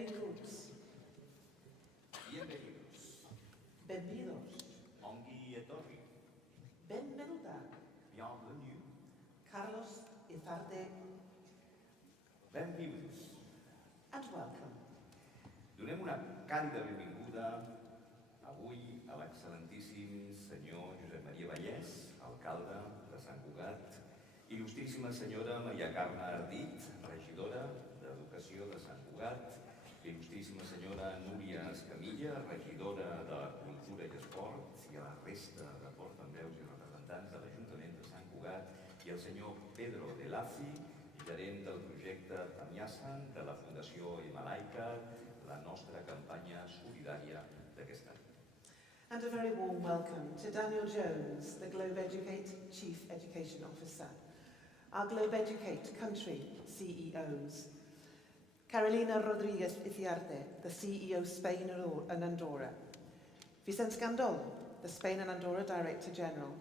Benvinguts. Bienvenidos. Benvidos. Ongi etorri. Benvenuta. Bienvenue. Carlos Izarde. Benvinguts. And welcome. Donem una càlida benvinguda avui a l'excel·lentíssim senyor Josep Maria Vallès, alcalde de Sant Cugat, il·lustríssima senyora Maria Carme Ardit, regidora d'Educació de Sant Cugat, il·lustríssima senyora Núria Escamilla, regidora de Cultura i Esport, i a la resta de portaveus i representants de l'Ajuntament de Sant Cugat, i el senyor Pedro de Lazi, gerent del projecte Tamiasan de la Fundació Himalaica, la nostra campanya solidària d'aquest any. And a very warm welcome to Daniel Jones, the Globeducate Chief Education Officer, our Globeducate country CEOs, Carolina Rodriguez Iciarte, the CEO Spain and Andorra, Vicente Gandol, the Spain and Andorra Director General,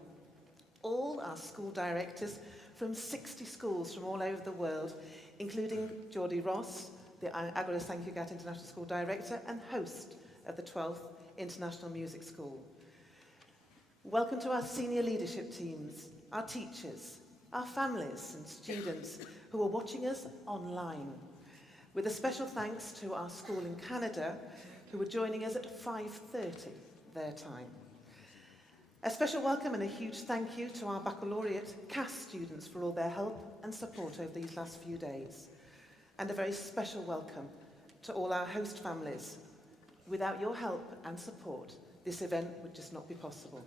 all our school directors from 60 schools from all over the world, including Jordi Ross, the Agora Sant Cugat International School Director and host of the 12th International Music School. Welcome to our senior leadership teams, our teachers, our families and students who are watching us online, with a special thanks to our school in Canada who are joining us at 5:30 their time. A special welcome and a huge thank you to our baccalaureate CAS students for all their help and support over these last few days. And a very special welcome to all our host families. Without your help and support, this event would just not be possible.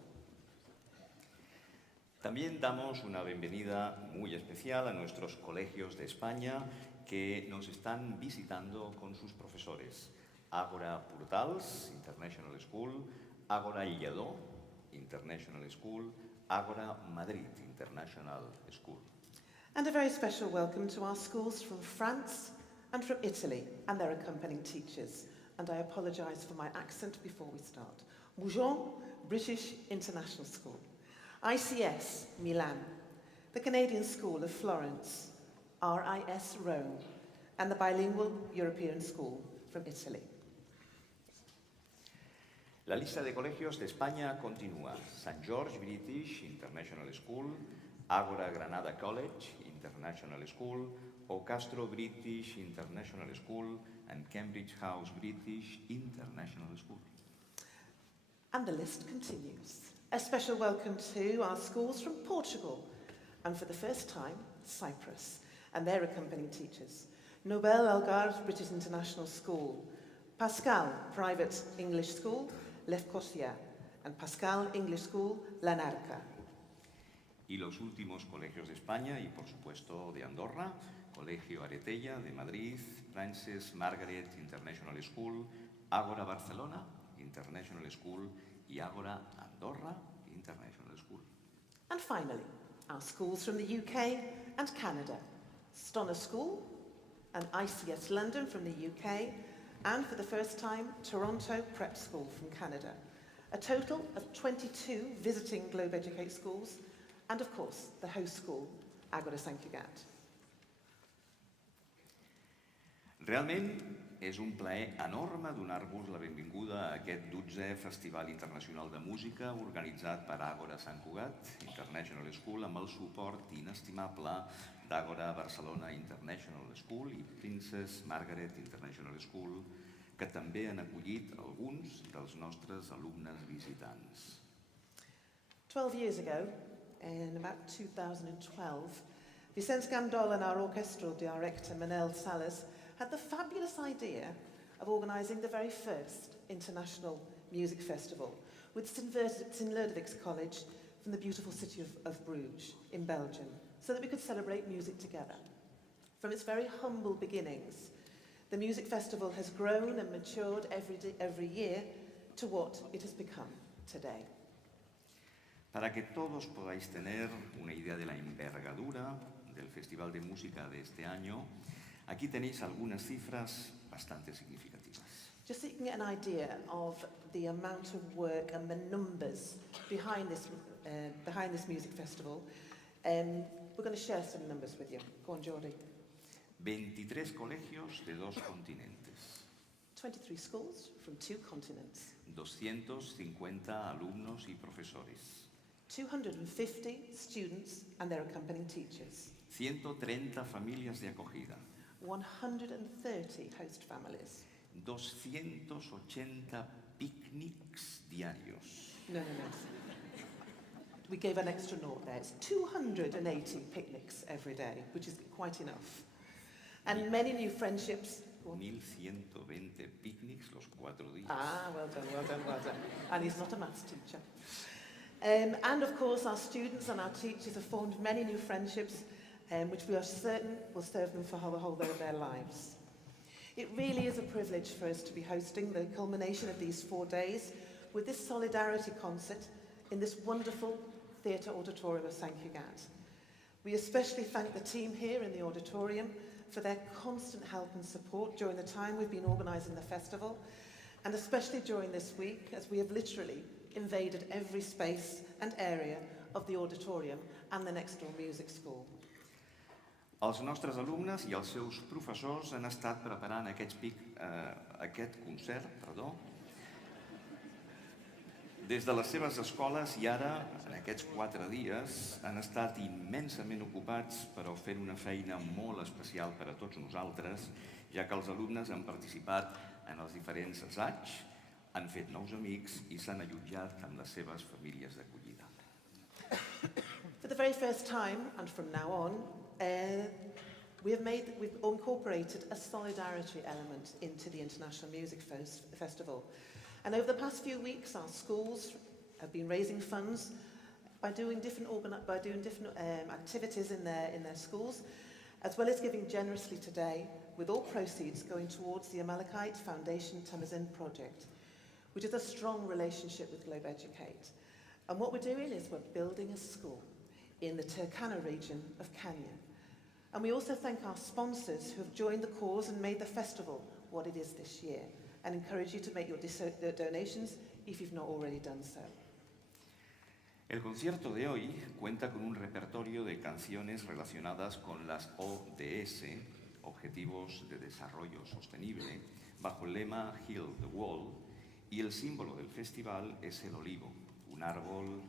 También damos una bienvenida muy especial a nuestros colegios de España que nos están visitando con sus profesores. Ágora Portals, International School, Ágora Lledó, International School, Ágora Madrid, International School. And a very special welcome to our schools from France and from Italy and their accompanying teachers. And I apologise for my accent before we start. Moujon, British International School. ICS, Milan. The Canadian School of Florence. RIS, Rome. And the Bilingual European School from Italy. La lista de colegios de España continúa. St. George British International School, Ágora Granada College International School, Ocastro British International School, and Cambridge House British International School. And the list continues. A special welcome to our schools from Portugal, and for the first time, Cyprus, and their accompanying teachers. Nobel Algarve British International School, Pascal Private English School, Lefcosia, and Pascal English School, Lanarca. Y los últimos colegios de España y, por supuesto, de Andorra, Colegio Aretella de Madrid, Princess Margaret International School, Ágora Barcelona International School y Ágora Andorra International School. And finally, our schools from the UK and Canada, Stonor School and ICS London from the UK, and for the first time, Toronto Prep School from Canada. A total of 22 visiting Globeducate schools, and of course, the host school, Agora Sant Cugat. Realment és un plaer enorme donar-vos la benvinguda a aquest 12è Festival Internacional de Música organitzat per Ágora Sant Cugat International School amb el suport inestimable d'Ágora Barcelona International School i Princess Margaret International School, que també han acollit alguns dels nostres alumnes visitants. 12 years ago, in about 2012, Vicente Gandol and our orchestral director, Manel Salas, had the fabulous idea of organising the very first international music festival with St. Ludwig's College from the beautiful city of Bruges in Belgium, so that we could celebrate music together. From its very humble beginnings, the music festival has grown and matured every year to what it has become today. Para que todos podáis tener una idea de la envergadura del Festival de Música de este año, aquí tenéis algunas cifras bastante significativas. Just so you can get an idea of the amount of work and the numbers behind this music festival, we're going to share some numbers with you. Go on, Jordi. 23 colegios de 2 continentes. 23 schools from 2 continents. 250 alumnos y profesores. 250 students and their accompanying teachers. 130 familias de acogida. 130 host families. 280 picnics diarios. No. We gave an extra note there. It's 280 picnics every day, which is quite enough. And many new friendships. 1120 picnics los 4 días. Well done. And he's not a maths teacher. And of course, our students and our teachers have formed many new friendships, which we are certain will serve them for the whole of their lives. It really is a privilege for us to be hosting the culmination of these 4 days with this solidarity concert in this wonderful Teatre-Auditori de Sant Cugat. We especially thank the team here in the auditorium for their constant help and support during the time we've been organising the festival, and especially during this week, as we have literally invaded every space and area of the auditorium and the next door music school. Els nostres alumnes i els seus professors han estat preparant aquest concert des de les seves escoles i ara, en aquests 4 dies, han estat immensament ocupats però fent una feina molt especial per a tots nosaltres, ja que els alumnes han participat en els diferents assaigs, han fet nous amics i s'han allotjat amb les seves famílies d'acollida. For the very first time, and from now on, we've incorporated a solidarity element into the International Music Festival. And over the past few weeks, our schools have been raising funds by doing different activities in their schools, as well as giving generously today, with all proceeds going towards the Amalekite Foundation Tamazin project, which is a strong relationship with Globeducate. And what we're doing is we're building a school in the Turkana region of Kenya. And we also thank our sponsors who have joined the cause and made the festival what it is this year, and encourage you to make your donations if you've not already done so. El concierto de hoy cuenta con un repertorio de canciones relacionadas con las ODS, Objetivos de Desarrollo Sostenible, bajo el lema Heal the World, y el símbolo del festival es el olivo, un árbol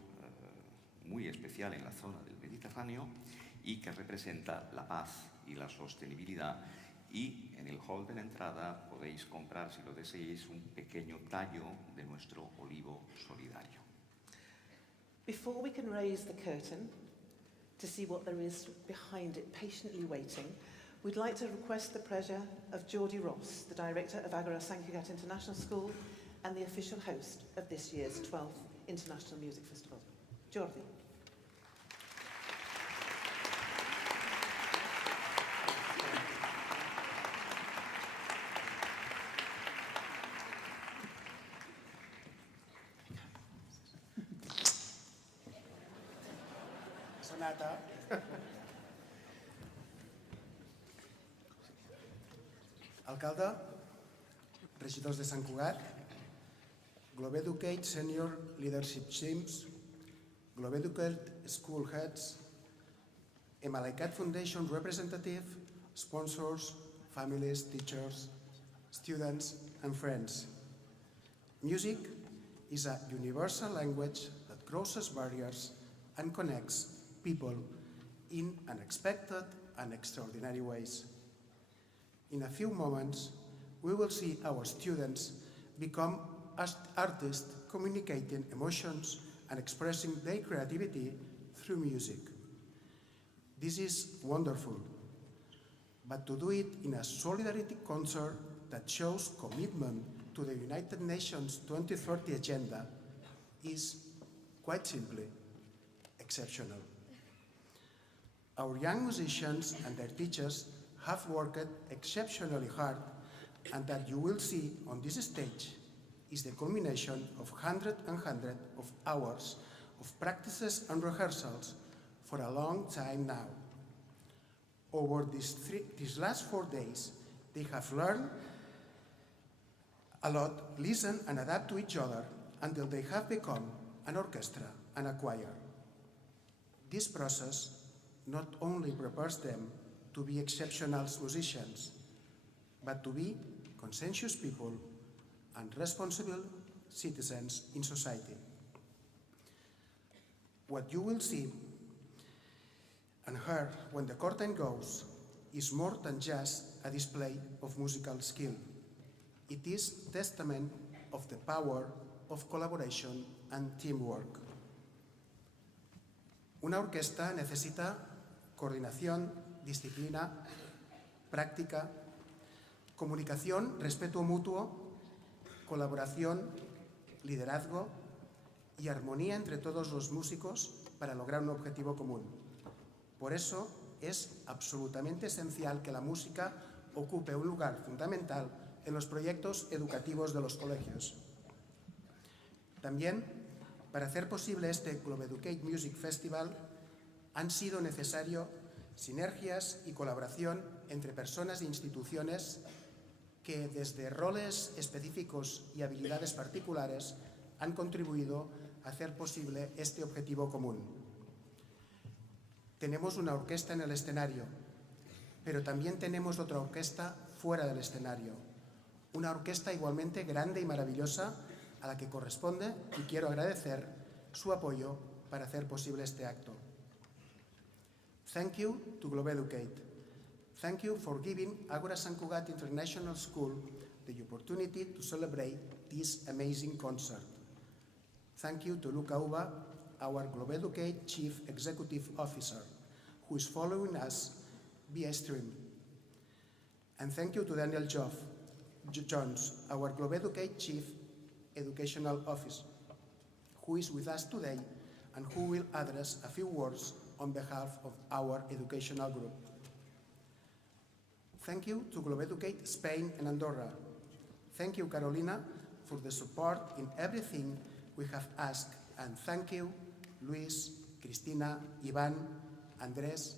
muy especial en la zona del Mediterráneo y que representa la paz y la sostenibilidad. Y en el hall de la entrada podéis comprar, si lo deseáis, un pequeño tallo de nuestro olivo solidario. Before we can raise the curtain to see what there is behind it, patiently waiting, we'd like to request the pleasure of Geordie Ross, the director of Agora Sant Cugat International School and the official host of this year's 12th International Music Festival. Geordie. Sonata. Alcalde, regidors de Sant Cugat, Globeducate Senior Leadership Teams, Globeducate School Heads, Amalekite Foundation representative, sponsors, families, teachers, students, and friends. Music is a universal language that crosses barriers and connects people in unexpected and extraordinary ways. In a few moments, we will see our students become artists communicating emotions and expressing their creativity through music. This is wonderful, but to do it in a solidarity concert that shows commitment to the United Nations 2030 agenda is quite simply exceptional. Our young musicians and their teachers have worked exceptionally hard, and that you will see on this stage is the culmination of hundreds of hours of practices and rehearsals for a long time now. Over these last 4 days, they have learned a lot, listened and adapt to each other until they have become an orchestra and a choir. This process not only prepares them to be exceptional musicians, but to be conscientious people and responsible citizens in society. What you will see and hear when the curtain goes is more than just a display of musical skill. It is testament of the power of collaboration and teamwork. Una orquesta necesita coordinación, disciplina, práctica, comunicación, respeto mutuo, colaboración, liderazgo y armonía entre todos los músicos para lograr un objetivo común. Por eso es absolutamente esencial que la música ocupe un lugar fundamental en los proyectos educativos de los colegios. También, para hacer posible este Globeducate Music Festival, han sido necesarias sinergias y colaboración entre personas e instituciones que, desde roles específicos y habilidades particulares, han contribuido a hacer posible este objetivo común. Tenemos una orquesta en el escenario, pero también tenemos otra orquesta fuera del escenario. Una orquesta igualmente grande y maravillosa a la que corresponde y quiero agradecer su apoyo para hacer posible este acto. Thank you to Globeducate. Thank you for giving Ágora Sant Cugat International School the opportunity to celebrate this amazing concert. Thank you to Luca Uva, our Globeducate Chief Executive Officer, who is following us via stream. And thank you to Daniel Jones, our Globeducate Chief Educational Officer, who is with us today and who will address a few words on behalf of our educational group. Thank you to Globeducate Spain and Andorra. Thank you, Carolina, for the support in everything we have asked, and thank you, Luis, Cristina, Ivan, Andrés.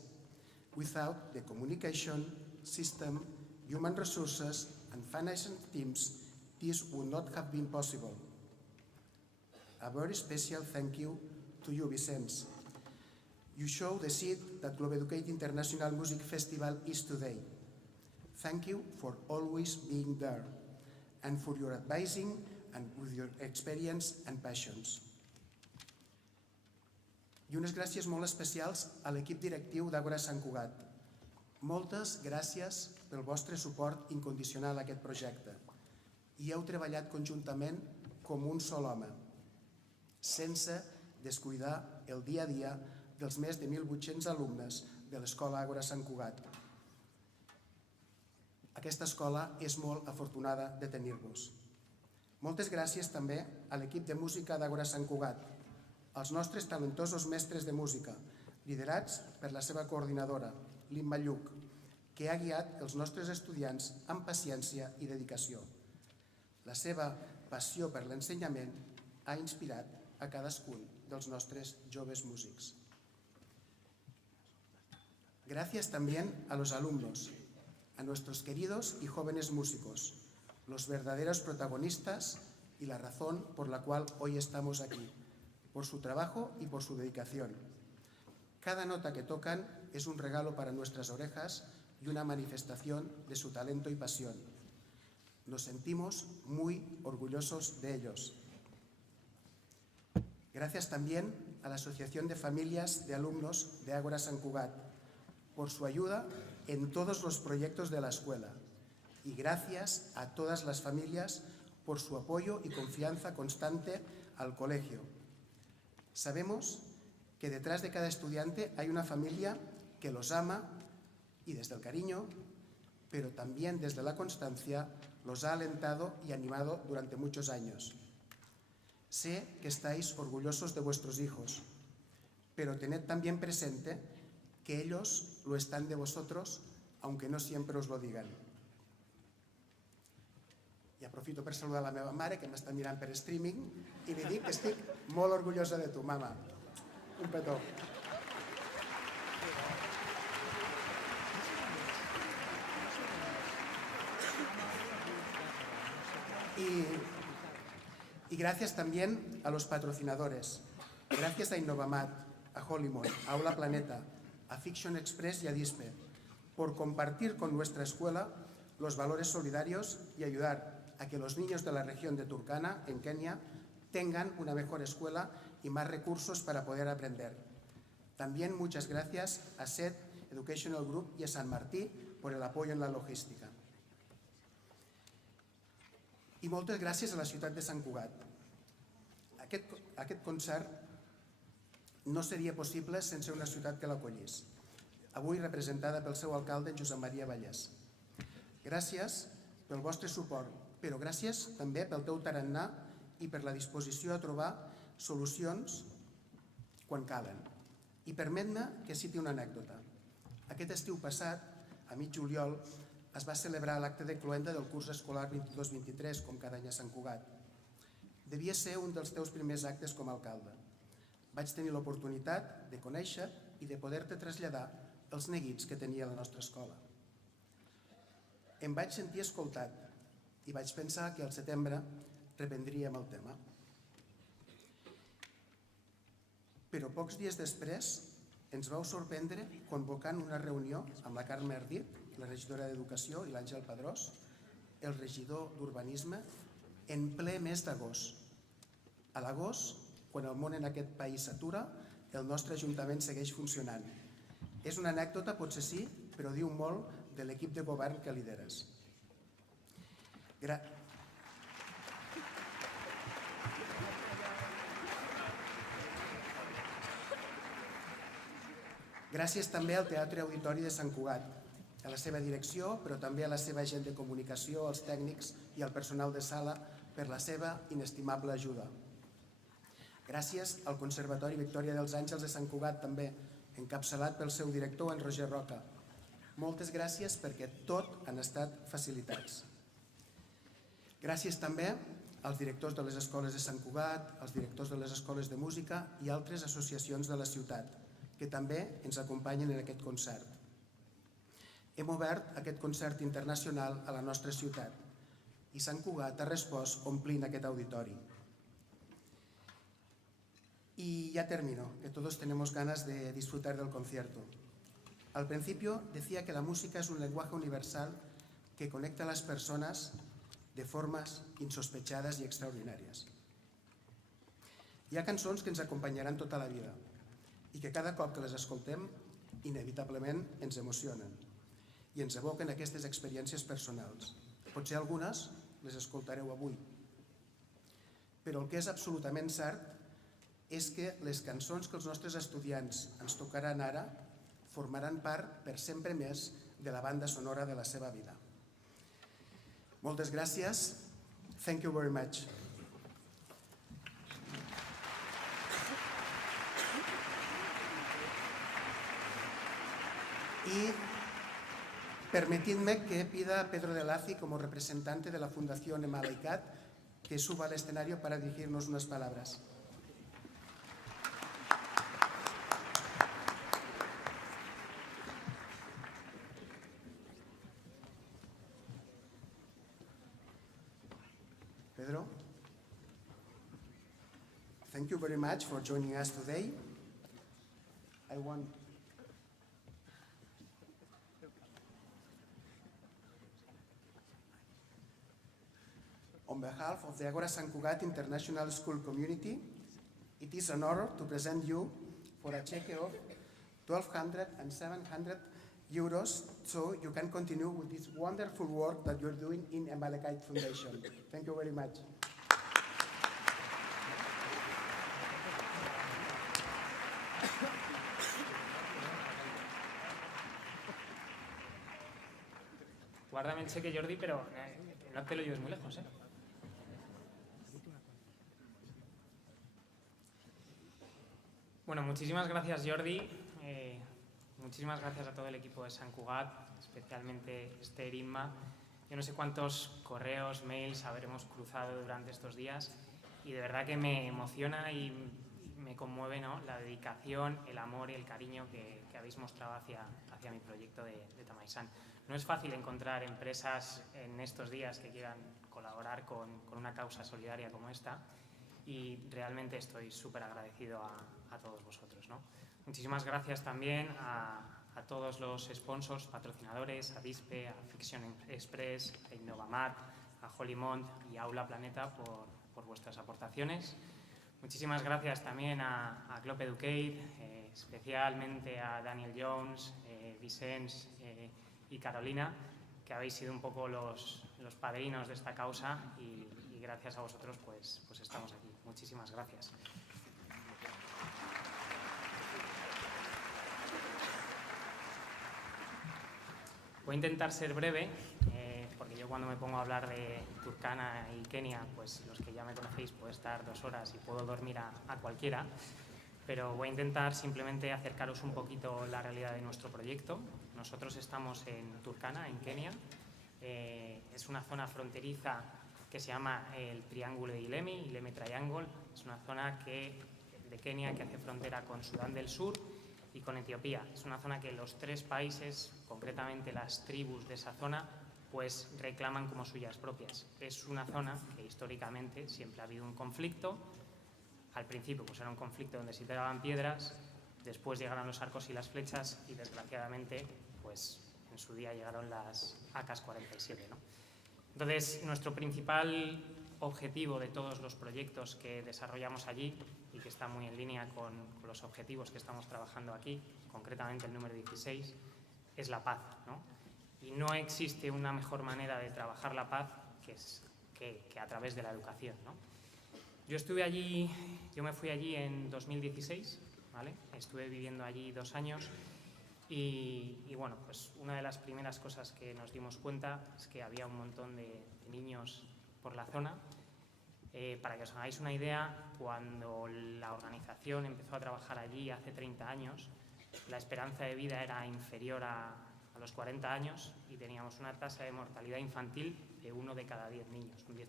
Without the communication system, human resources, and financial teams, this would not have been possible. A very special thank you to you, Vicens. You show the seed that Globeducate International Music Festival is today. Thank you for always being there and for your advising and with your experience and passions. I unes gràcies molt especials a l'equip directiu d'Àgora Sant Cugat. Moltes gràcies pel vostre suport incondicional a aquest projecte. I heu treballat conjuntament com un sol home, sense descuidar el dia a dia dels més de 1.800 alumnes de l'Escola Àgora Sant Cugat. Aquesta escola és molt afortunada de tenir-vos. Moltes gràcies també a l'equip de música d'Àgora Sant Cugat, als nostres talentosos mestres de música, liderats per la seva coordinadora, l'Imma Lluc, que ha guiat els nostres estudiants amb paciència i dedicació. La seva passió per l'ensenyament ha inspirat a cadascun dels nostres joves músics. Gracias también a los alumnos, a nuestros queridos y jóvenes músicos, los verdaderos protagonistas y la razón por la cual hoy estamos aquí, por su trabajo y por su dedicación. Cada nota que tocan es un regalo para nuestras orejas y una manifestación de su talento y pasión. Nos sentimos muy orgullosos de ellos. Gracias también a la Asociación de Familias de Alumnos de Àgora Sant Cugat por su ayuda en todos los proyectos de la escuela y gracias a todas las familias por su apoyo y confianza constante al colegio. Sabemos que detrás de cada estudiante hay una familia que los ama y desde el cariño, pero también desde la constancia, los ha alentado y animado durante muchos años. Sé que estáis orgullosos de vuestros hijos, pero tened también presente que ellos lo están de vosotros, aunque no siempre os lo digan. I aprofito per saludar la meva mare, que m'està mirant per streaming, i li dic que estic molt orgullosa de tu, mama. Un petó. Y gracias también a los patrocinadores. Gracias a Innovamat, a Hollywood, a Aula Planeta, a Fiction Express y a Dispe, por compartir con nuestra escuela los valores solidarios y ayudar a que los niños de la región de Turkana, en Kenia, tengan una mejor escuela y más recursos para poder aprender. También muchas gracias a SET Educational Group y a Sant Martí por el apoyo en la logística. I moltes gràcies a la ciutat de Sant Cugat. Aquest concert no seria possible sense una ciutat que l'acollís, avui representada pel seu alcalde, Josep Maria Vallès. Gràcies pel vostre suport, però gràcies també pel teu tarannà i per la disposició a trobar solucions quan calen. I permet-me que citi una anècdota. Aquest estiu passat, a mig juliol, es va celebrar l'acte de cloenda del curs escolar 22-23, com cada any a Sant Cugat. Devia ser un dels teus primers actes com a alcalde. Vaig tenir l'oportunitat de conèixer i de poder-te traslladar els neguits que tenia la nostra escola. Em vaig sentir escoltat i vaig pensar que al setembre reprendríem el tema. Però pocs dies després ens vau sorprendre convocant una reunió amb la Carme Ardit, la regidora d'Educació, i l'Àngel Padrós, el regidor d'Urbanisme, en ple mes d'agost. A l'agost, quan el món en aquest país s'atura, el nostre ajuntament segueix funcionant. És una anècdota, potser sí, però diu molt de l'equip de govern que lideres. Gràcies també al Teatre-Auditori de Sant Cugat, a la seva direcció, però també a la seva gent de comunicació, als tècnics i al personal de sala per la seva inestimable ajuda. Gràcies al Conservatori Victòria dels Àngels de Sant Cugat, també, encapçalat pel seu director, en Roger Roca. Moltes gràcies perquè tot han estat facilitats. Gràcies també als directors de les escoles de Sant Cugat, als directors de les escoles de música i altres associacions de la ciutat, que també ens acompanyen en aquest concert. Hem obert aquest concert internacional a la nostra ciutat i Sant Cugat ha respost omplint aquest auditori. Y ya termino, que todos tenemos ganas de disfrutar del concierto. Al principio decía que la música es un lenguaje universal que conecta a las personas de formas insospechadas y extraordinarias. Hi ha cançons que ens acompanyaran tota la vida i que cada cop que les escoltem, inevitablement ens emocionen i ens evoquen aquestes experiències personals. Potser algunes les escoltareu avui. Però el que és absolutament cert és que les cançons que els nostres estudiants ens tocaran ara formaran part per sempre més de la banda sonora de la seva vida. Moltes gràcies. Thank you very much. Y permitidme que pida a Pedro de Lazi, como representante de la Fundación Emalaicat, que suba al escenario para dirigirnos unas palabras. Pedro, thank you very much for joining us today. On behalf of the Agora Sant Cugat International School Community, it is an honor to present you for a cheque of 1,200 and 700 euros so you can continue with this wonderful work that you're doing in Emalaicat Foundation. Thank you very much. Guárdame el cheque, Jordi, pero no te lo lleves muy lejos, ¿eh? Bueno, muchísimas gracias, Jordi. Muchísimas gracias a todo el equipo de Sant Cugat, especialmente Esther, Inma. Yo no sé cuántos correos, mails habremos cruzado durante estos días y de verdad que me emociona y me conmueve, ¿no?, la dedicación, el amor y el cariño que habéis mostrado hacia mi proyecto de Tamaisán. No es fácil encontrar empresas en estos días que quieran colaborar con una causa solidaria como esta y realmente estoy súper agradecido a todos vosotros, ¿no? Muchísimas gracias también a todos los sponsors, patrocinadores, a Dispe, a Fiction Express, a Innovamar, Holimont y Aula Planeta por vuestras aportaciones. Muchísimas gracias también a Globeducate, especialmente a Daniel Jones, Vicens y Carolina, que habéis sido un poco los padrinos de esta causa y gracias a vosotros pues estamos aquí. Muchísimas gracias. Voy a intentar ser breve, porque yo cuando me pongo a hablar de Turkana y Kenia, pues los que ya me conocéis puedo estar 2 horas y puedo dormir a cualquiera, pero voy a intentar simplemente acercaros un poquito la realidad de nuestro proyecto. Nosotros estamos en Turkana, en Kenia. Es una zona fronteriza que se llama el Triángulo de Ileme Triangle. Es una zona de Kenia que hace frontera con Sudán del Sur y con Etiopía. Es una zona que los 3 países, concretamente las tribus de esa zona, pues reclaman como suyas propias. Es una zona que históricamente siempre ha habido un conflicto. Al principio pues era un conflicto donde se tiraban piedras, después llegaron los arcos y las flechas y desgraciadamente pues en su día llegaron las AK-47, ¿no? Entonces, nuestro principal objetivo de todos los proyectos que desarrollamos allí y que está muy en línea con los objetivos que estamos trabajando aquí, concretamente el número 16, es la paz, ¿no? Y no existe una mejor manera de trabajar la paz que a través de la educación, ¿no? Yo me fui allí en 2016, ¿vale? Estuve viviendo allí 2 años y bueno, pues una de las primeras cosas que nos dimos cuenta es que había un montón de niños por la zona. Para que os hagáis una idea, cuando la organización empezó a trabajar allí hace 30 años, la esperanza de vida era inferior a los 40 años y teníamos una tasa de mortalidad infantil de 1 de cada 10 niños, un 10%.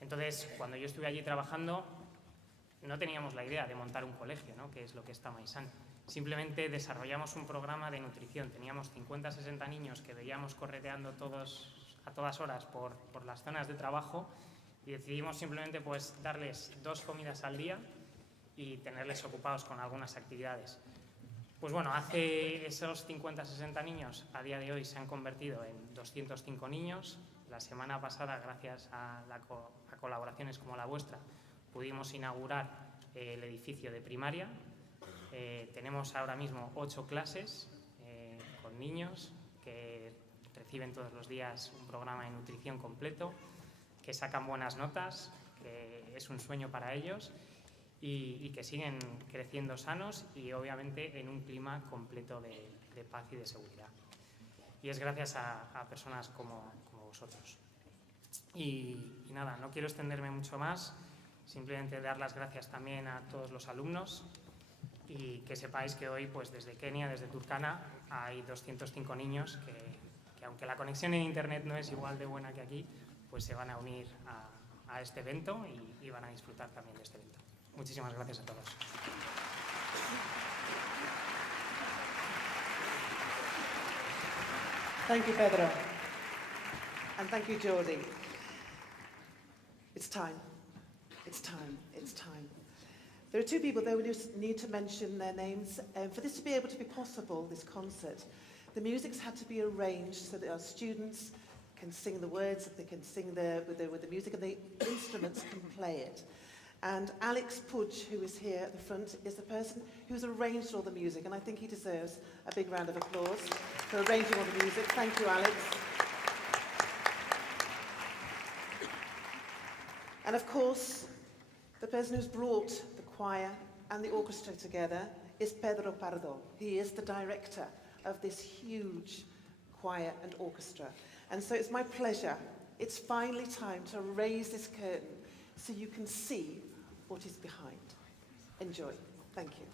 Entonces, cuando yo estuve allí trabajando, no teníamos la idea de montar un colegio, ¿no? Que es lo que está Maisán. Simplemente desarrollamos un programa de nutrición. Teníamos 50-60 niños que veíamos correteando a todas horas por las zonas de trabajo y decidimos simplemente pues darles 2 comidas al día y tenerles ocupados con algunas actividades. Pues bueno, hace esos 50-60 niños a día de hoy se han convertido en 205 niños. La semana pasada, gracias a colaboraciones como la vuestra, pudimos inaugurar el edificio de primaria. Tenemos ahora mismo 8 clases con niños que reciben todos los días un programa de nutrición completo, que sacan buenas notas, que es un sueño para ellos y que siguen creciendo sanos y obviamente en un clima completo de paz y de seguridad. Y es gracias a personas como vosotros. Y nada, no quiero extenderme mucho más, simplemente dar las gracias también a todos los alumnos y que sepáis que hoy pues desde Kenia, desde Turkana, hay 205 niños que aunque la conexión en internet no es igual de buena que aquí, pues se van a unir a este evento y van a disfrutar también de este evento. Muchísimas gracias a todos. Thank you, Pedro. And thank you, Jordi. It's time. It's time. It's time. There are 2 people that we need to mention their names. For this to be able to be possible, this concert, the music's had to be arranged so that our students can sing the words, that they can sing with the music, and the instruments can play it. And Alex Pudge, who is here at the front, is the person who's arranged all the music, and I think he deserves a big round of applause for arranging all the music. Thank you, Alex. And of course, the person who's brought the choir and the orchestra together is Pedro Pardo. He is the director of this huge choir and orchestra. And so it's my pleasure, it's finally time to raise this curtain so you can see what is behind. Enjoy. Thank you.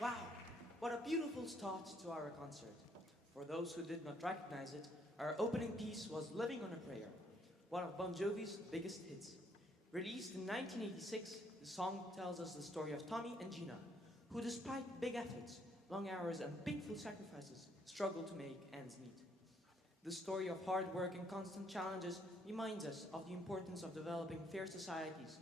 Wow, what a beautiful start to our concert. For those who did not recognize it, our opening piece was Living on a Prayer, one of Bon Jovi's biggest hits. Released in 1986, the song tells us the story of Tommy and Gina, who despite big efforts, long hours and painful sacrifices, struggle to make ends meet. The story of hard work and constant challenges reminds us of the importance of developing fair societies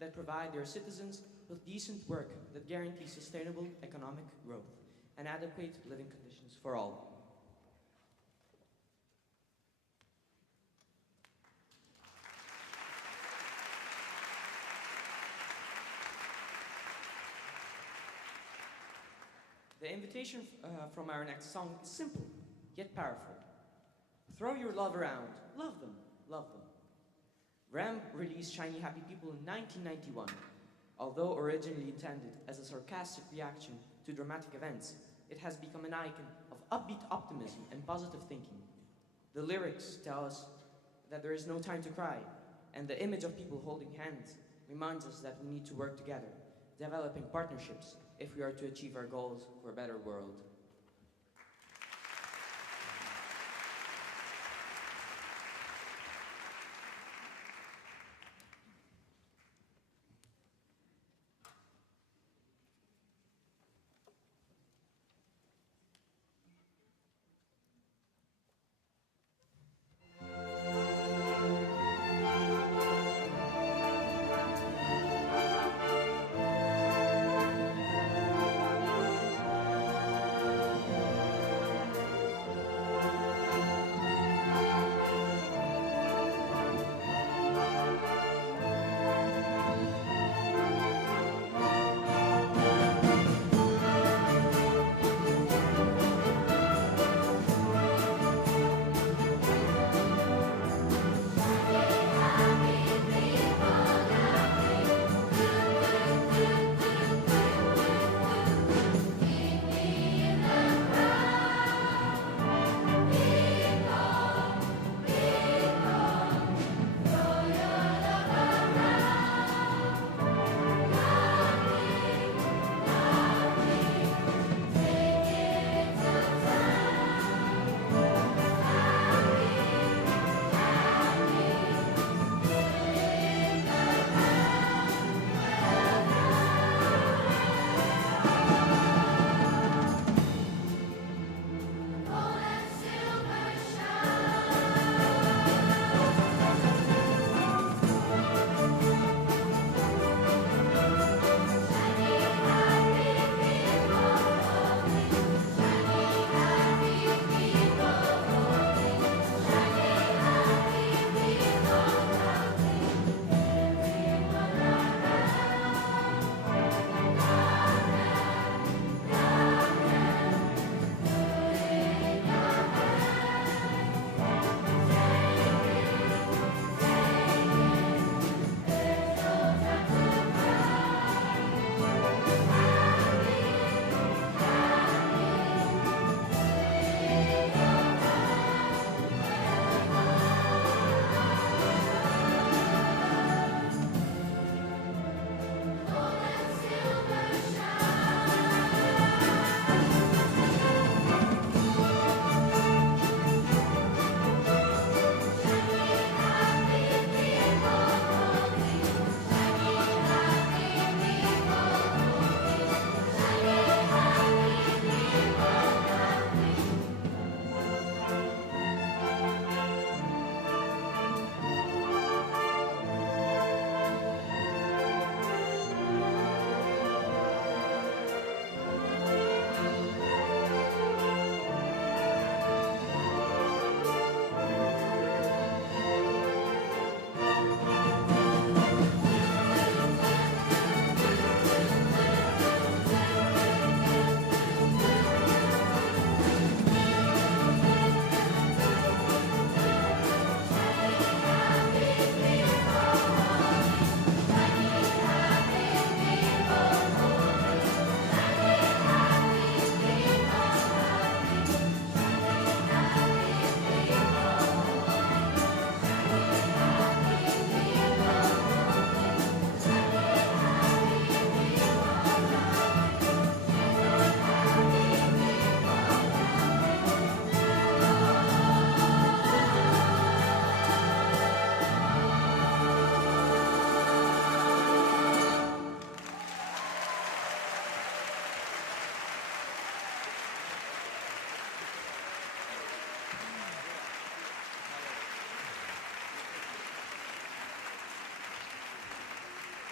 that provide their citizens with decent work that guarantees sustainable economic growth and adequate living conditions for all. The invitation from our next song is simple, yet powerful. Throw your love around, love them, love them. Ram released Shiny Happy People in 1991. Although originally intended as a sarcastic reaction to dramatic events, it has become an icon of upbeat optimism and positive thinking. The lyrics tell us that there is no time to cry, and the image of people holding hands reminds us that we need to work together, developing partnerships if we are to achieve our goals for a better world.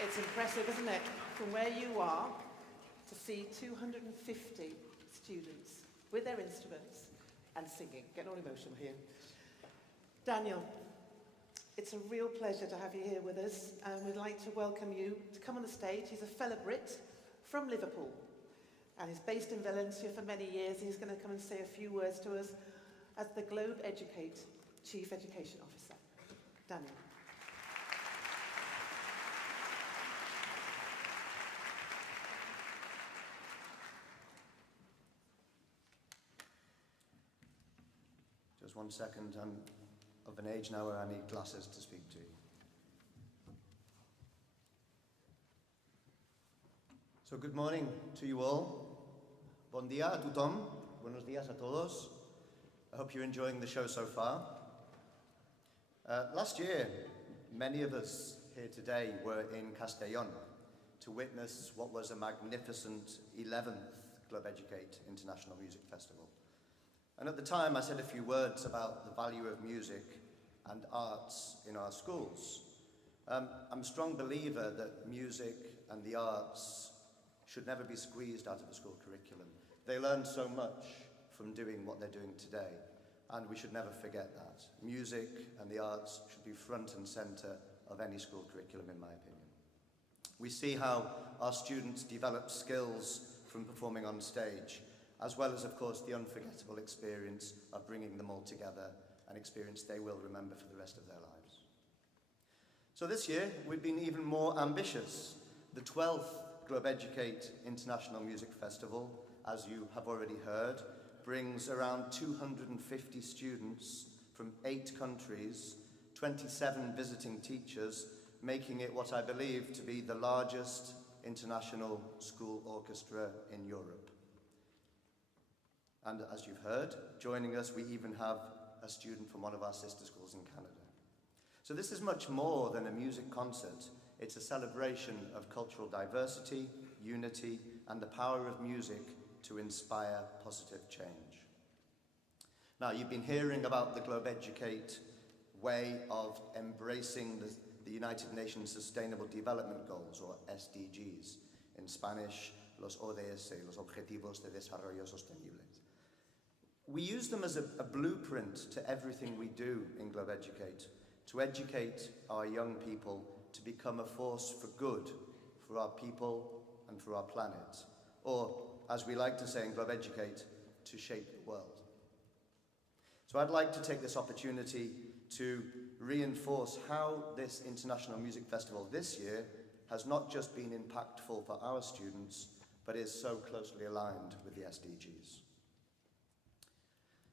It's impressive, isn't it, from where you are to see 250 students with their instruments and singing. Getting all emotional here. Daniel, it's a real pleasure to have you here with us, and we'd like to welcome you to come on the stage. He's a fellow Brit from Liverpool, and he's based in Valencia for many years. He's going to come and say a few words to us as the Globeducate Chief Education Officer. Daniel. Just 1 second, I'm of an age now where I need glasses to speak to you. So good morning to you all. Bon dia a tothom. Buenos días a todos. I hope you're enjoying the show so far. Last year, many of us here today were in Castellón to witness what was a magnificent 11th Globeducate International Music Festival. And at the time, I said a few words about the value of music and arts in our schools. I'm a strong believer that music and the arts should never be squeezed out of the school curriculum. They learn so much from doing what they're doing today, and we should never forget that. Music and the arts should be front and centre of any school curriculum, in my opinion. We see how our students develop skills from performing on stage, as well as, of course, the unforgettable experience of bringing them all together, an experience they will remember for the rest of their lives. So this year, we've been even more ambitious. The 12th Globeducate International Music Festival, as you have already heard, brings around 250 students from 8 countries, 27 visiting teachers, making it what I believe to be the largest international school orchestra in Europe. And as you've heard, joining us, we even have a student from one of our sister schools in Canada. So this is much more than a music concert. It's a celebration of cultural diversity, unity, and the power of music to inspire positive change. Now, you've been hearing about the Globeducate way of embracing the United Nations Sustainable Development Goals, or SDGs. In Spanish, los ODS, los Objetivos de Desarrollo Sostenible. We use them as a blueprint to everything we do in Globeducate, to educate our young people to become a force for good, for our people and for our planet, or, as we like to say in Globeducate, to shape the world. So I'd like to take this opportunity to reinforce how this International Music Festival this year has not just been impactful for our students, but is so closely aligned with the SDGs.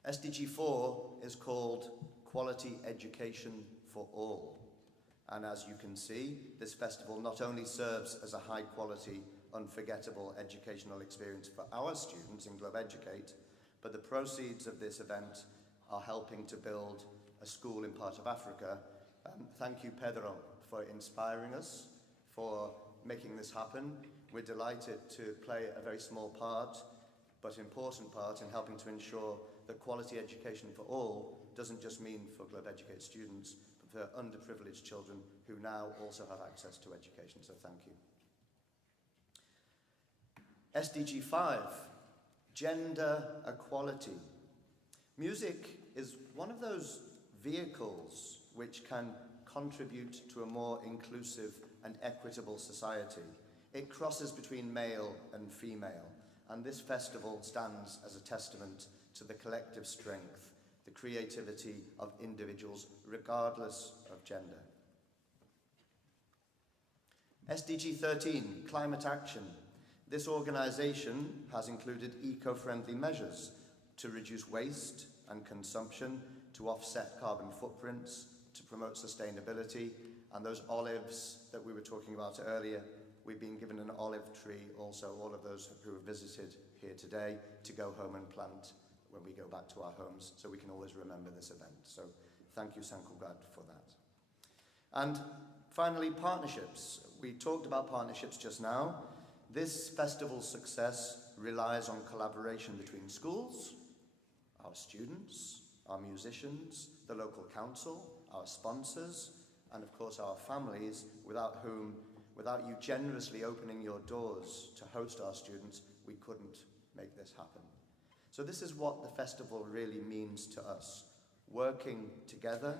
SDG 4 is called Quality Education for All. And as you can see, this festival not only serves as a high-quality, unforgettable educational experience for our students in Globeducate, but the proceeds of this event are helping to build a school in part of Africa. Thank you, Pedro, for inspiring us, for making this happen. We're delighted to play a very small part, but important part in helping to ensure that quality education for all doesn't just mean for Globeducate students, but for underprivileged children who now also have access to education. So thank you. SDG 5, gender equality. Music is one of those vehicles which can contribute to a more inclusive and equitable society. It crosses between male and female, and this festival stands as a testament to the collective strength, the creativity of individuals, regardless of gender. SDG 13, climate action. This organisation has included eco-friendly measures to reduce waste and consumption, to offset carbon footprints, to promote sustainability, and those olives that we were talking about earlier, we've been given an olive tree also, all of those who have visited here today, to go home and plant when we go back to our homes, so we can always remember this event. So thank you, Sant Cugat, for that. And finally, partnerships. We talked about partnerships just now. This festival's success relies on collaboration between schools, our students, our musicians, the local council, our sponsors, and of course our families, without whom without you generously opening your doors to host our students, we couldn't make this happen. So this is what the festival really means to us, working together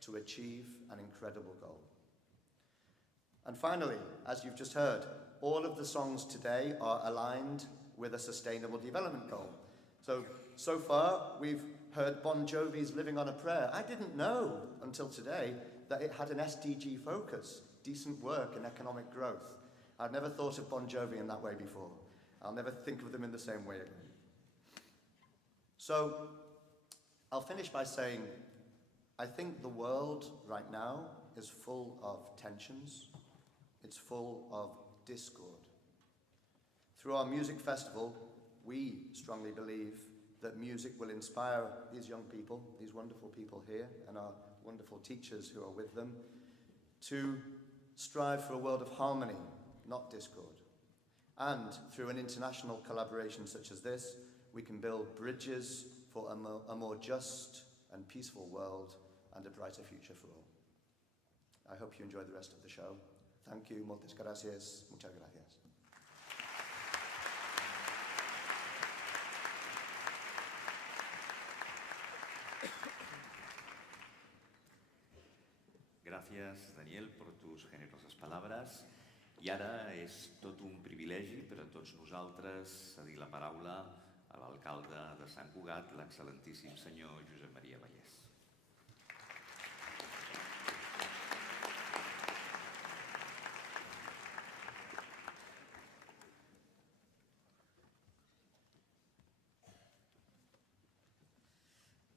to achieve an incredible goal. And finally, as you've just heard, all of the songs today are aligned with a sustainable development goal. So far, we've heard Bon Jovi's Living on a Prayer. I didn't know until today that it had an SDG focus, decent work and economic growth. I've never thought of Bon Jovi in that way before. I'll never think of them in the same way again. So, I'll finish by saying, I think the world right now is full of tensions. It's full of discord. Through our music festival, we strongly believe that music will inspire these young people, these wonderful people here, and our wonderful teachers who are with them, to strive for a world of harmony, not discord. And through an international collaboration such as this, we can build bridges for a more just and peaceful world and a brighter future for all. I hope you enjoy the rest of the show. Thank you, moltes gracias, muchas gracias. Gracias, Daniel, por tus generosas palabras. I ara és tot un privilegi per a tots nosaltres cedir la paraula a l'alcalde de Sant Cugat, l'excel·lentíssim senyor Josep Maria Vallès.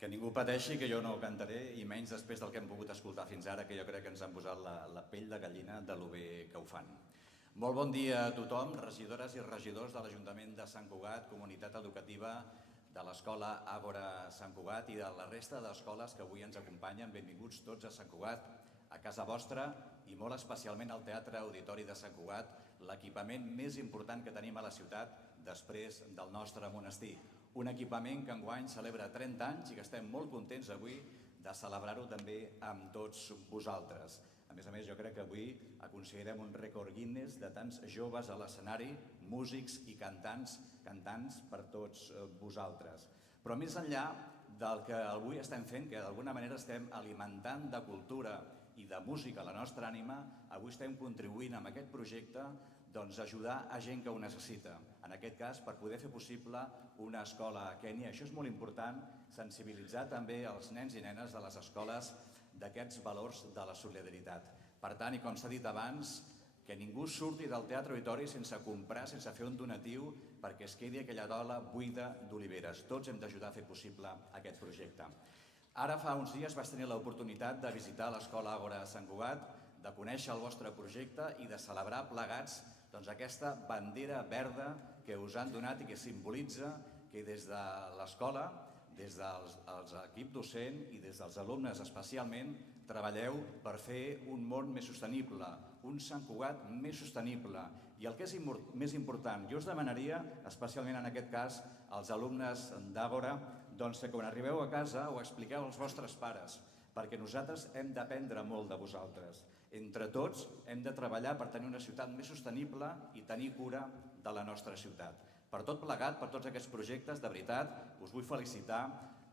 Que ningú pateixi que jo no cantaré, i menys després del que hem pogut escoltar fins ara, que jo crec que ens han posat la pell de gallina de lo bé que ho fan. Molt bon dia a tothom, regidores i regidors de l'Ajuntament de Sant Cugat, comunitat educativa de l'Escola Àgora Sant Cugat i de la resta d'escoles que avui ens acompanyen. Benvinguts tots a Sant Cugat, a casa vostra i molt especialment al Teatre-Auditori de Sant Cugat, l'equipament més important que tenim a la ciutat després del nostre monestir. Un equipament que enguany celebra 30 anys i que estem molt contents avui de celebrar-ho també amb tots vosaltres. A més, jo crec que avui aconseguirem un rècord Guinness de tants joves a l'escenari, músics i cantants per tots vosaltres. Però més enllà del que avui estem fent, que d'alguna manera estem alimentant de cultura i de música la nostra ànima, avui estem contribuint amb aquest projecte a ajudar a gent que ho necessita. En aquest cas, per poder fer possible una escola a Kenia. Això és molt important, sensibilitzar també els nens i nenes de les escoles d'aquests valors de la solidaritat. Per tant, i com s'ha dit abans, que ningú surti del Teatre-Auditori sense comprar, sense fer un donatiu, perquè es quedi aquella taula buida d'oliveres. Tots hem d'ajudar a fer possible aquest projecte. Ara fa uns dies vaig tenir l'oportunitat de visitar l'Escola Àgora Sant Cugat, de conèixer el vostre projecte i de celebrar plegats aquesta bandera verda que us han donat i que simbolitza que des de l'escola, des dels equip docent i des dels alumnes especialment, treballeu per fer un món més sostenible, un Sant Cugat més sostenible. I el que és més important, jo us demanaria, especialment en aquest cas, als alumnes d'Àgora, que quan arribeu a casa ho expliqueu als vostres pares, perquè nosaltres hem d'aprendre molt de vosaltres. Entre tots hem de treballar per tenir una ciutat més sostenible i tenir cura de la nostra ciutat. Per tot plegat, per tots aquests projectes, de veritat, us vull felicitar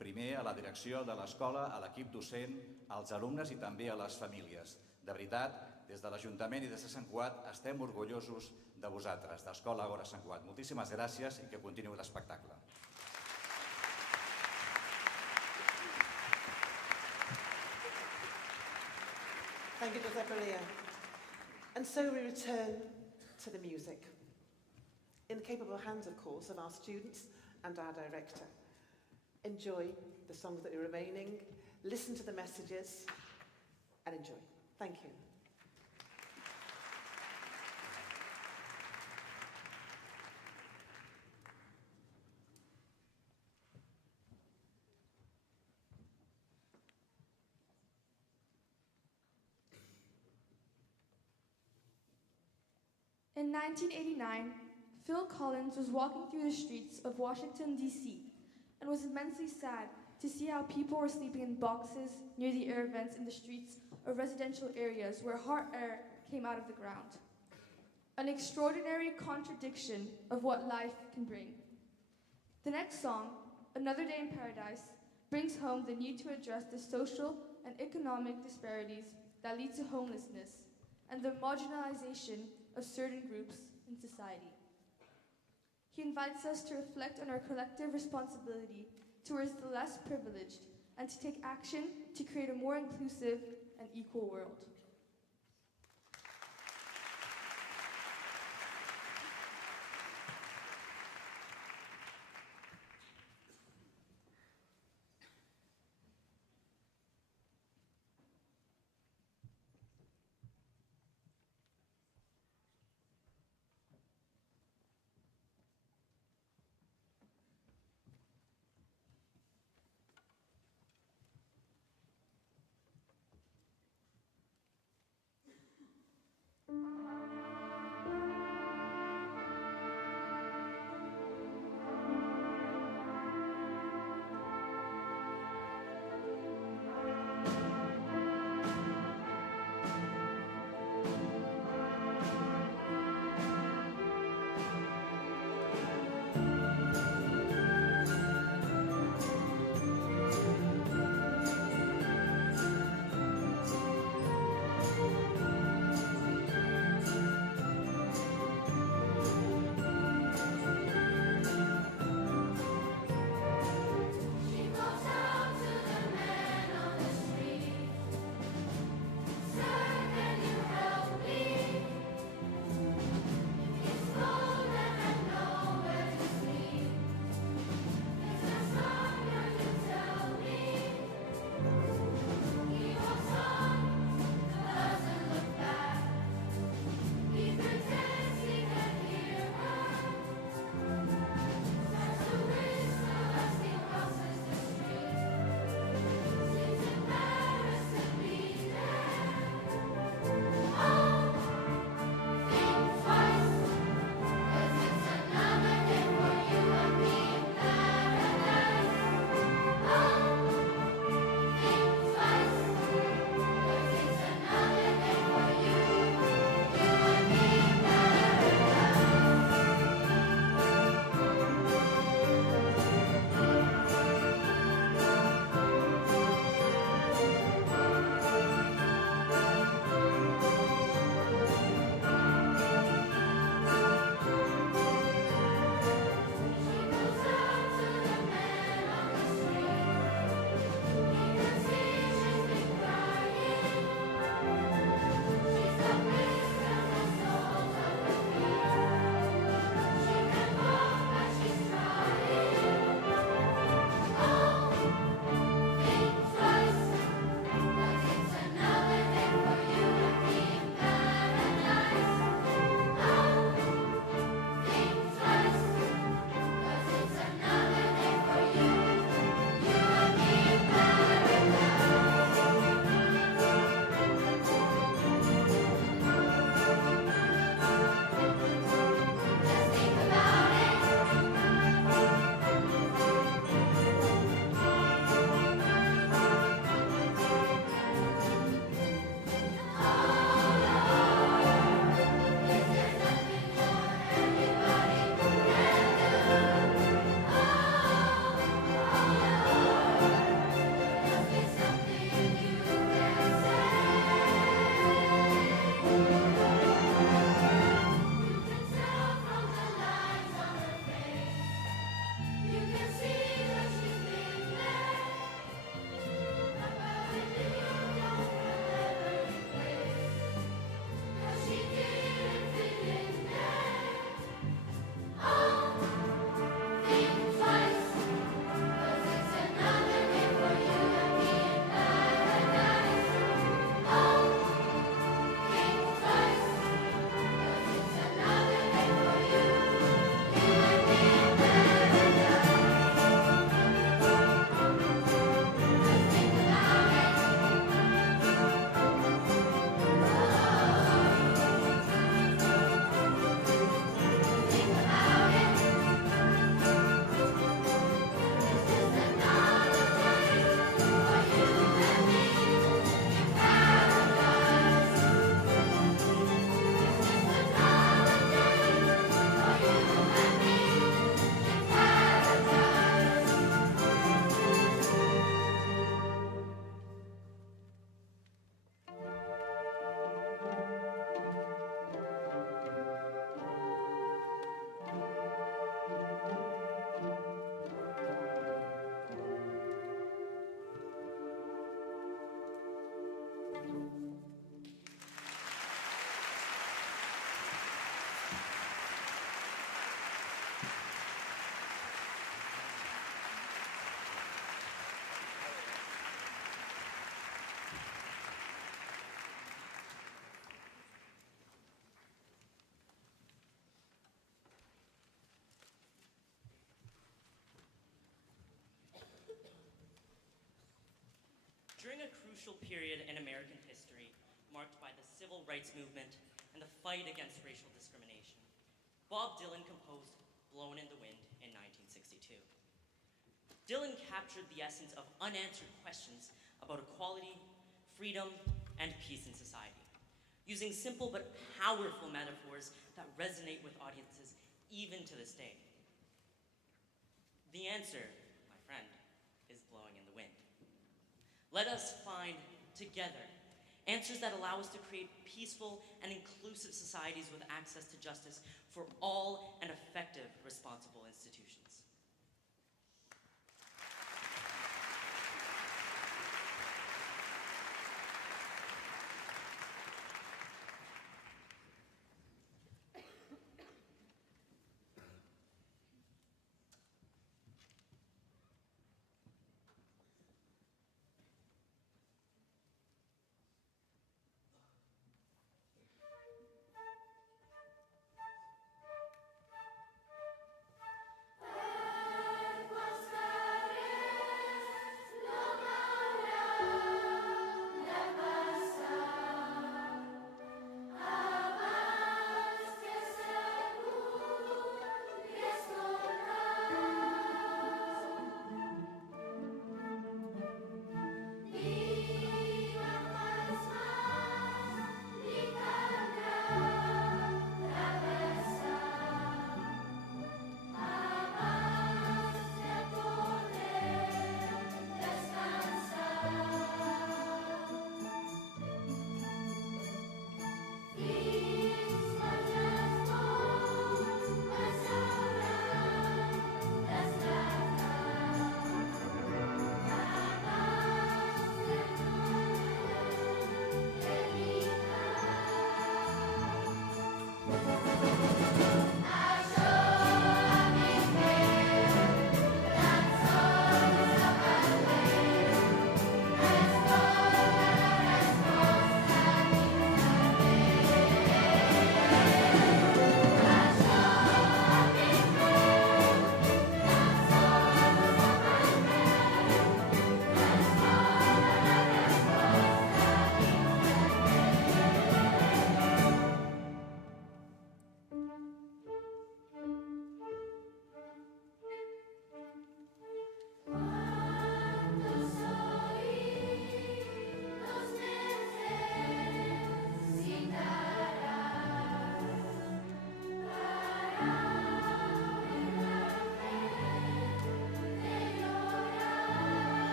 primer a la direcció de l'escola, a l'equip docent, als alumnes i també a les famílies. De veritat, des de l'Ajuntament i des de Sant Cugat estem orgullosos de vosaltres, d'Escola Àgora Sant Cugat. Moltíssimes gràcies i que continuï l'espectacle. Thank you, Josep Maria. And so we return to the music. In the capable hands, of course, of our students and our director. Enjoy the songs that are remaining, listen to the messages, and enjoy. Thank you. In 1989, Phil Collins was walking through the streets of Washington, D.C., and was immensely sad to see how people were sleeping in boxes near the air vents in the streets of residential areas where hot air came out of the ground. an extraordinary contradiction of what life can bring. The next song, Another Day in Paradise, brings home the need to address the social and economic disparities that lead to homelessness and the marginalization of certain groups in society. He invites us to reflect on our collective responsibility towards the less privileged and to take action to create a more inclusive and equal world. crucial period in American history marked by the civil rights movement and the fight against racial discrimination, Bob Dylan composed Blowin' in the Wind in 1962. Dylan captured the essence of unanswered questions about equality, freedom, and peace in society, using simple but powerful metaphors that resonate with audiences even to this day. The answer, my friend, is blowing in the wind. Let us find together answers that allow us to create peaceful and inclusive societies with access to justice for all and effective responsible institutions.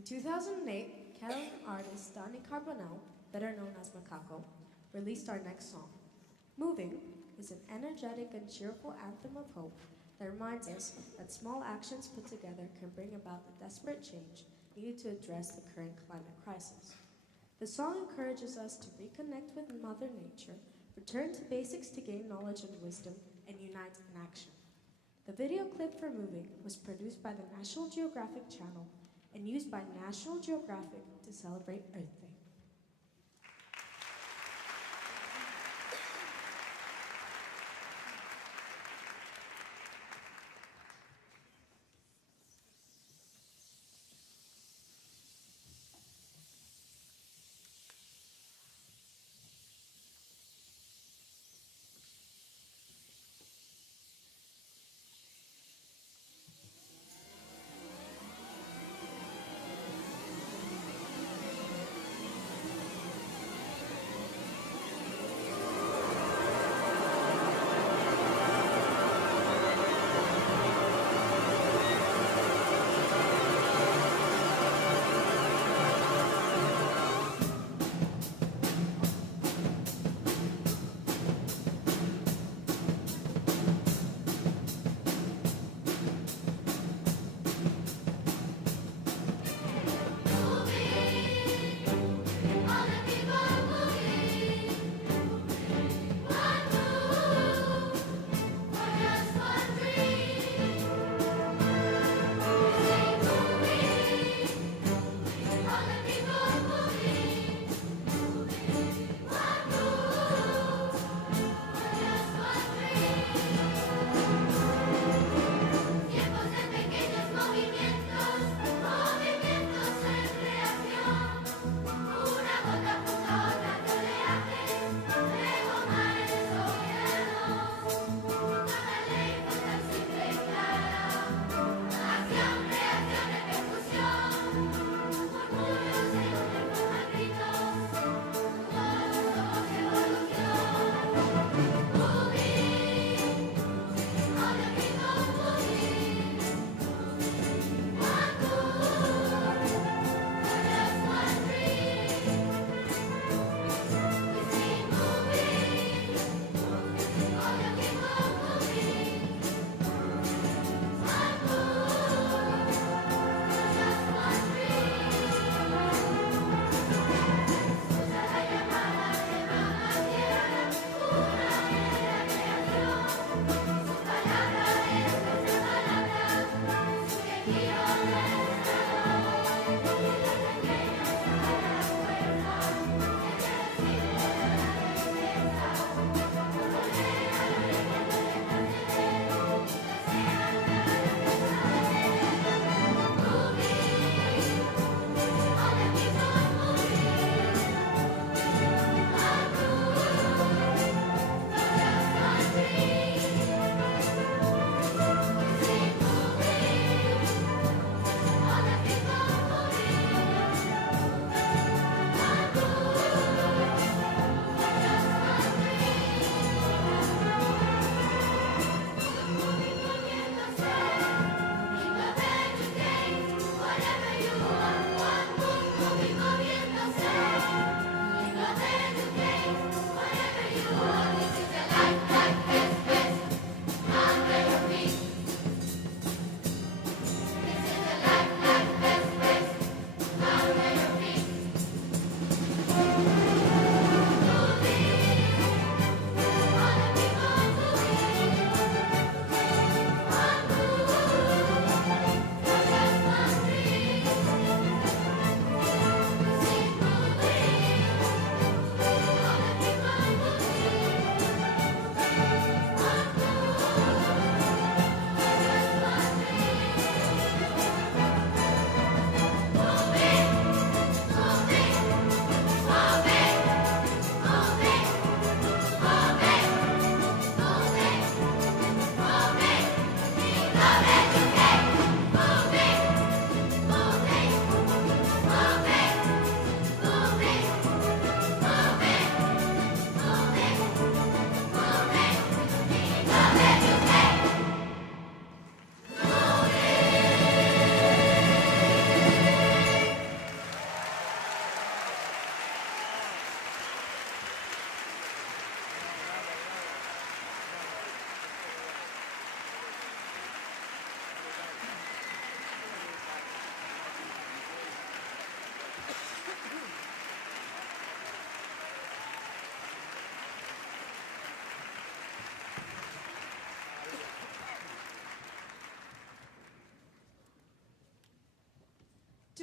In 2008, Catalan artist Dani Carbonell, better known as Macaco, released our next song. Moving is an energetic and cheerful anthem of hope that reminds us that small actions put together can bring about the desperate change needed to address the current climate crisis. The song encourages us to reconnect with Mother Nature, return to basics to gain knowledge and wisdom, and unite in action. The video clip for Moving was produced by the National Geographic Channel and used by National Geographic to celebrate Earth Day.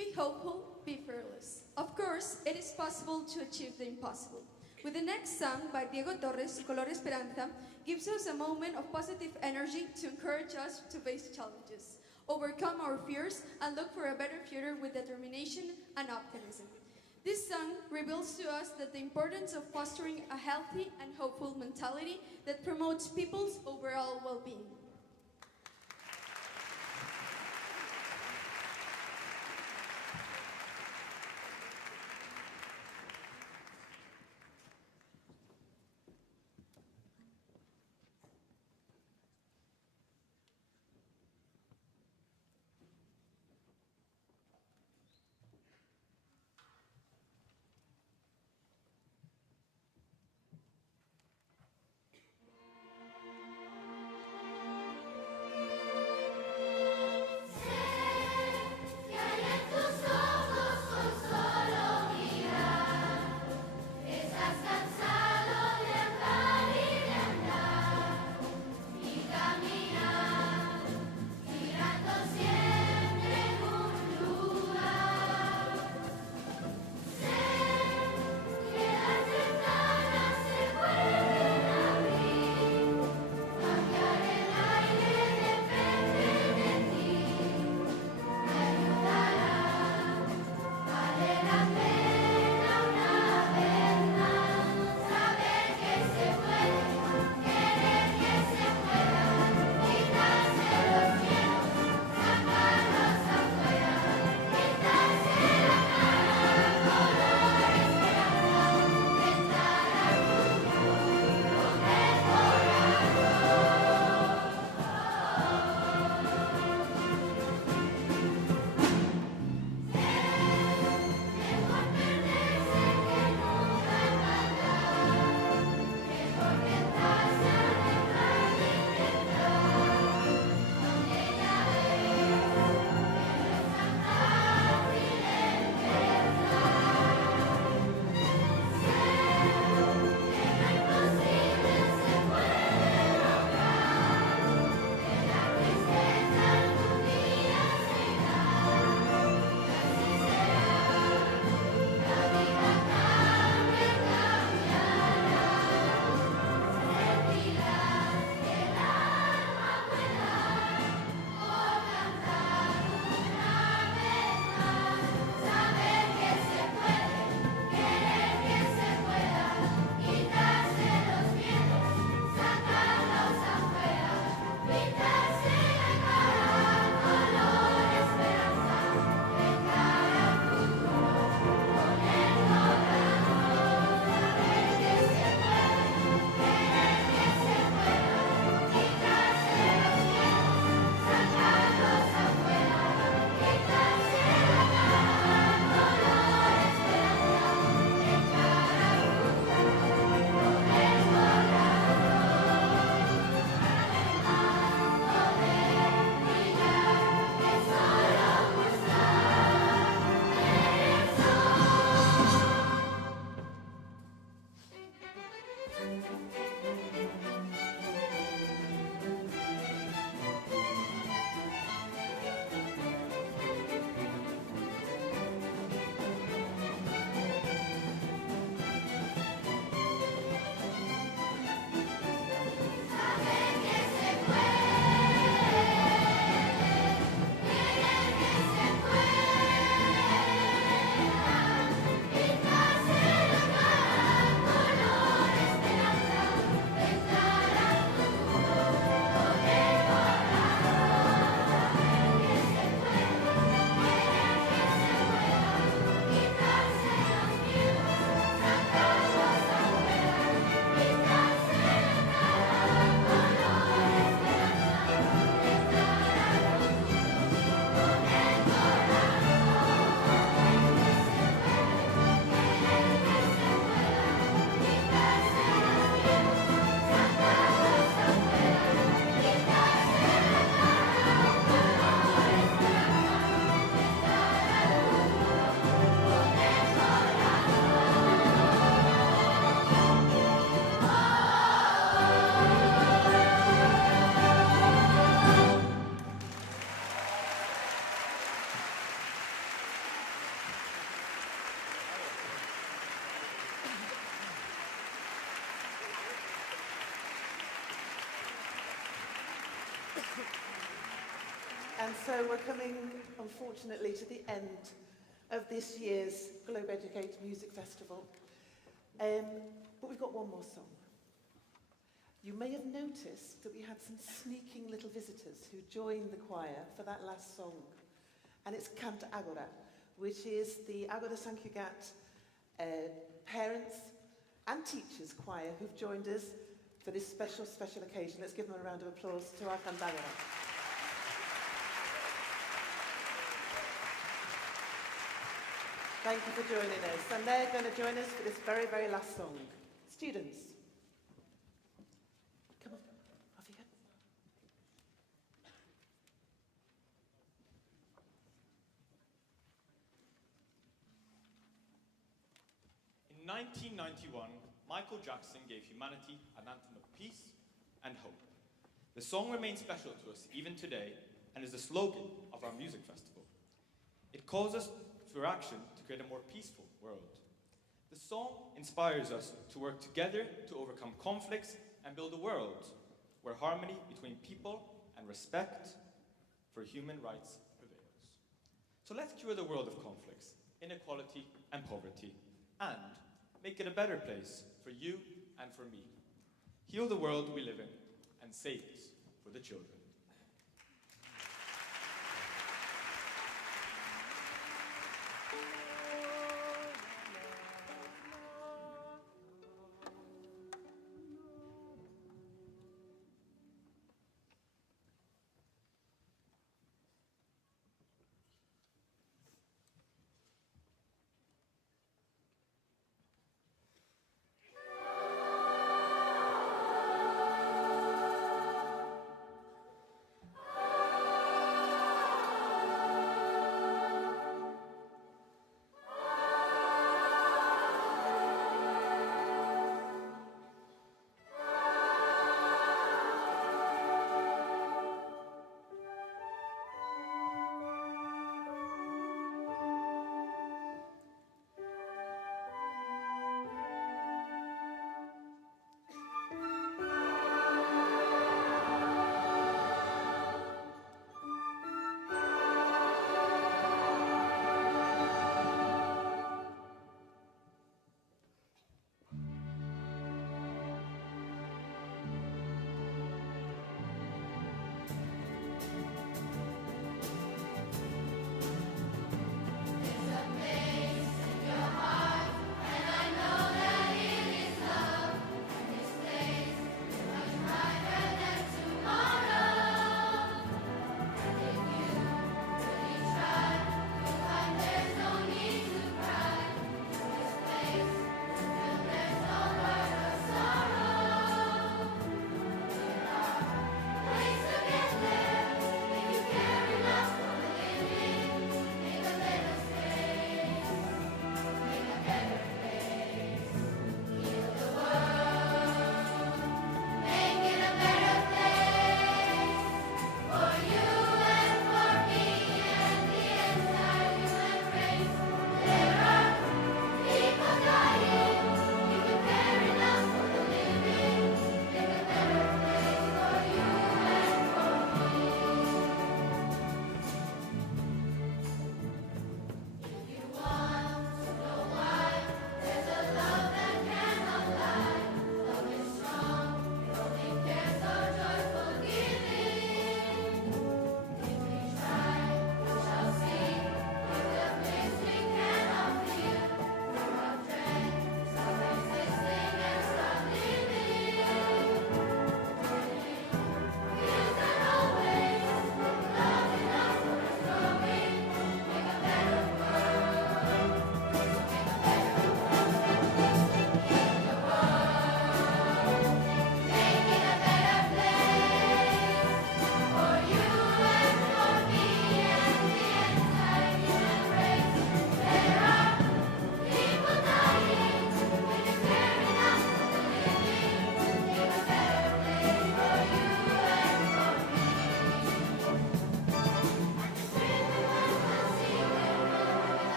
be hopeful, be fearless. Of course, it is possible to achieve the impossible. With the next song by Diego Torres, Color Esperanza, gives us a moment of positive energy to encourage us to face challenges, overcome our fears, and look for a better future with determination and optimism. This song reveals to us that the importance of fostering a healthy and hopeful mentality that promotes people's overall well-being. And so we're coming, unfortunately, to the end of this year's Globeducate Music Festival. But we've got one more song. You may have noticed that we had some sneaking little visitors who joined the choir for that last song. And it's Canta Agora, which is the Agora Sant Cugat parents and teachers choir who've joined us for this special occasion. Let's give them a round of applause to our Canta Agora. Thank you for joining us. And they're going to join us for this very, very last song. Students, come on, off you go. In 1991, Michael Jackson gave humanity an anthem of peace and hope. The song remains special to us even today and is the slogan of our music festival. It calls us for action to create a more peaceful world. The song inspires us to work together to overcome conflicts and build a world where harmony between people and respect for human rights prevails. So let's cure the world of conflicts, inequality and poverty, and make it a better place for you and for me. Heal the world we live in and save us for the children.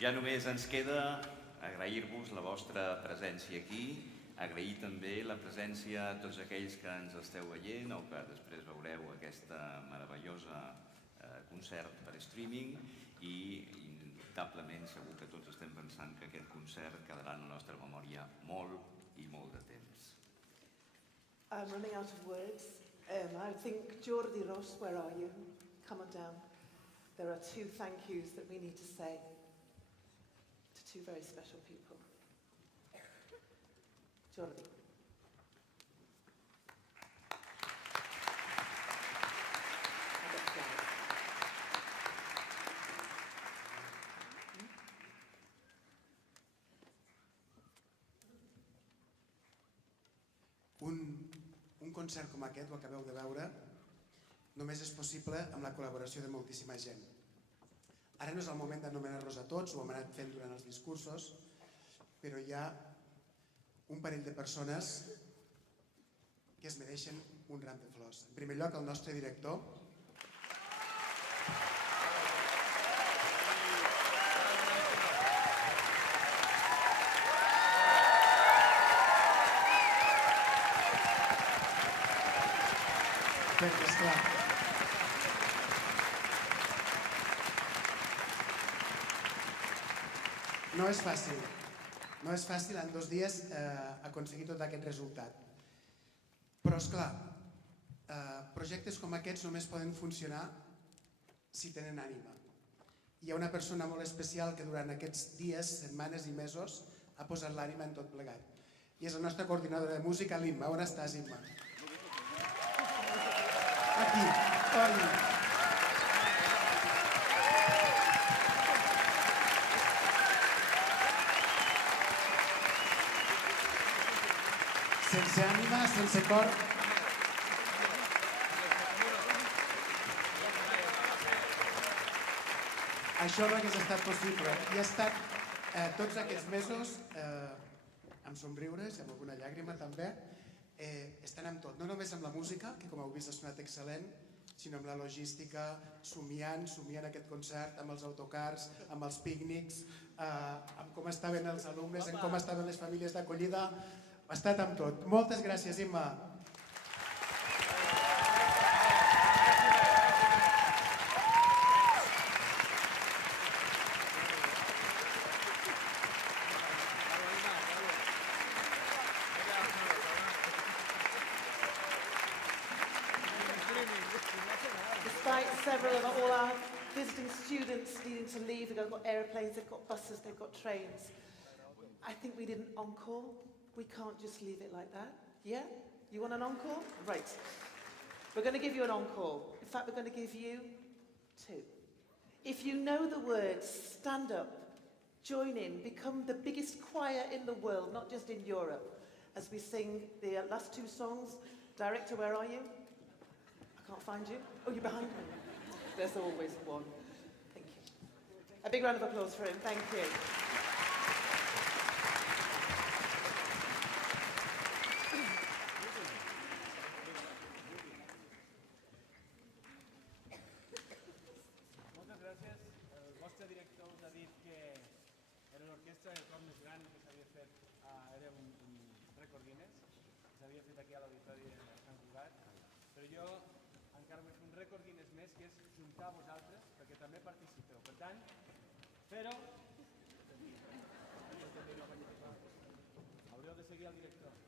Ja només ens queda agrair-vos la vostra presència aquí, agrair també la presència a tots aquells que ens esteu veient o que després veureu aquesta meravellosa concert per streaming i indubtablement segur que tots estem pensant que aquest concert quedarà en la nostra memòria molt i molt de temps. I'm running out of words. I think, Jordi Ros, where are you? Come on down. There are two thank yous that we need to say to two very special people. Jordi. Un concert com aquest, ho acabeu de veure, només és possible amb la col·laboració de moltíssima gent. Ara no és el moment d'anomenar-los a tots, ho hem anat fent durant els discursos, però hi ha un parell de persones que es mereixen un ram de flors. En primer lloc, el nostre director, perquè, esclar, no és fàcil en 2 dies aconseguir tot aquest resultat. Però, esclar, projectes com aquests només poden funcionar si tenen ànima. Hi ha una persona molt especial que durant aquests dies, setmanes i mesos ha posat l'ànima en tot plegat. I és la nostra coordinadora de música, l'Imma. On estàs, Imma? Aquí, oi. Sense ànima, sense cor. Això no hagués estat possible. I ha estat tots aquests mesos, amb somriures i amb alguna llàgrima també, estan amb tot, no només amb la música, que com heu vist ha sonat excel·lent, sinó amb la logística, somiant aquest concert, amb els autocars, amb els pícnics, amb com estaven els alumnes, amb com estaven les famílies d'acollida. Ha estat amb tot. Moltes gràcies, Imma. Despite several of all our visiting students needing to leave, they've got airplanes, they've got buses, they've got trains. I think we did an encore. We can't just leave it like that. Yeah? You want an encore? Right. We're going to give you an encore. In fact, we're going to give you 2. If you know the words, stand up, join in, become the biggest choir in the world, not just in Europe, as we sing the last 2 songs. Director, where are you? I can't find you. Oh, you're behind me. There's always one. Thank you. A big round of applause for him. Thank you. Moltes gràcies. El vostre director us ha dit que era l'orquestra de cor més gran que s'havia fet, era un rècord Guinness, s'havia fet aquí a l'Auditori de Sant Cugat, però jo encara vull fer un rècord Guinness més, que és juntar vosaltres, perquè també participeu. Per tant, fer-ho... Hauríeu de seguir el director.